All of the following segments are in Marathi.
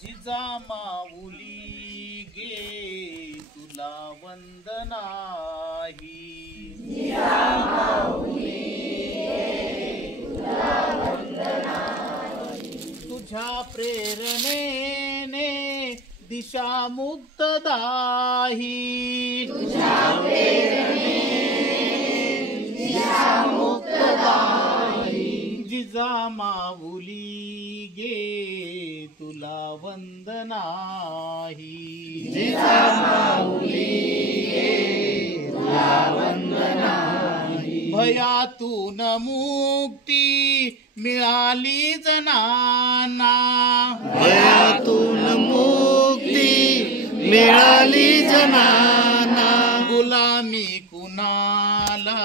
जिजामाऊली गे तुला वंदनाही, तुझ्या प्रेरणेने दिशा मुक्त दाही, जिजामाऊली गे तुला वंदनाही, भयातून मुक्ती मिळाली जनांना, भयातून मुक्ती मिळाली जनांना, गुलामी कुणाला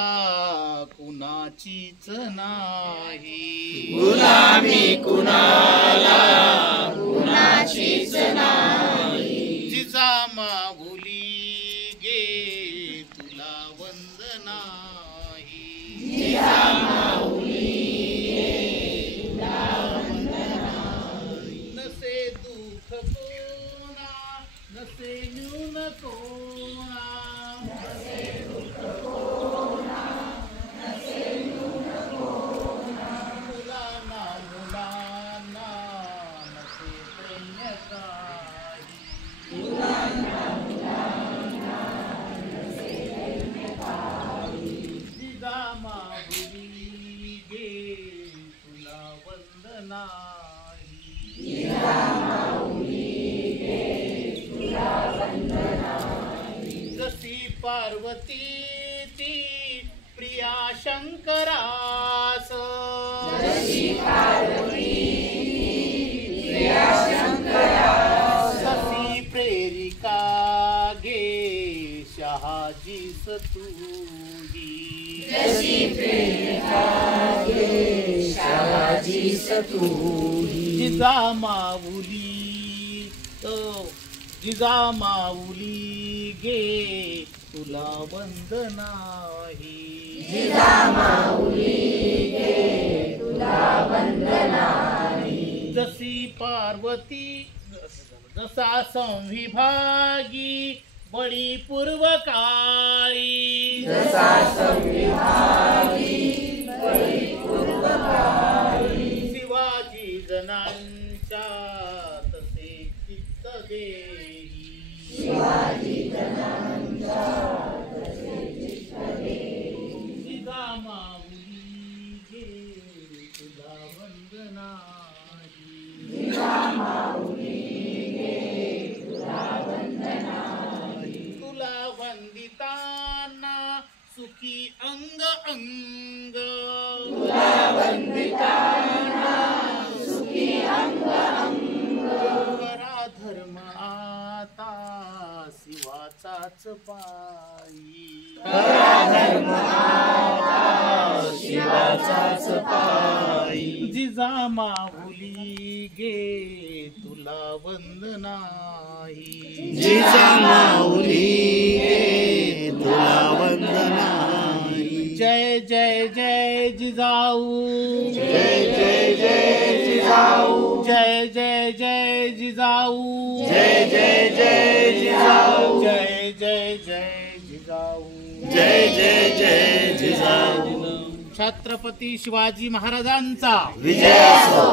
कुणाचीच नाही, गुलामी कुणाला कुणाचीच नाही, जिजामाऊली गे तुला वंदनाही, नसे दुःख कोणा नसे न्यून कोणा, मुलांना मुलांना नसे प्रेम्य काही, जिजामाऊली गे तुला वंदनाही, जशी पार्वती ती प्रिया शंकरास, जशी प्रेरिका गे शहाजीस तूही, जिजामाऊली जिजामाऊली गे तुला वंदनाही, जशी पार्वती जसा संविभागी बळी पूर्व काळी, शिवाजी जनांच्या तसे चित्त देई, जिजामाऊली गे तुला वंदनाही, तुला वंदिताना सुखी अंग अंग, करा धर्म आता शिवाचाच पायी, जिजामाऊली गे तुला वंदनाही, जिजामाऊली गे तुला वंदनाही, जय जय जय जिजाऊ, जय जय जय जिजाऊ, जय जय जय जिजाऊ, जय जय जय जिजाऊ, जय जय जय जिजाऊ, जय जय जय जिजाऊ, छत्रपती शिवाजी महाराजांचा विजय असो.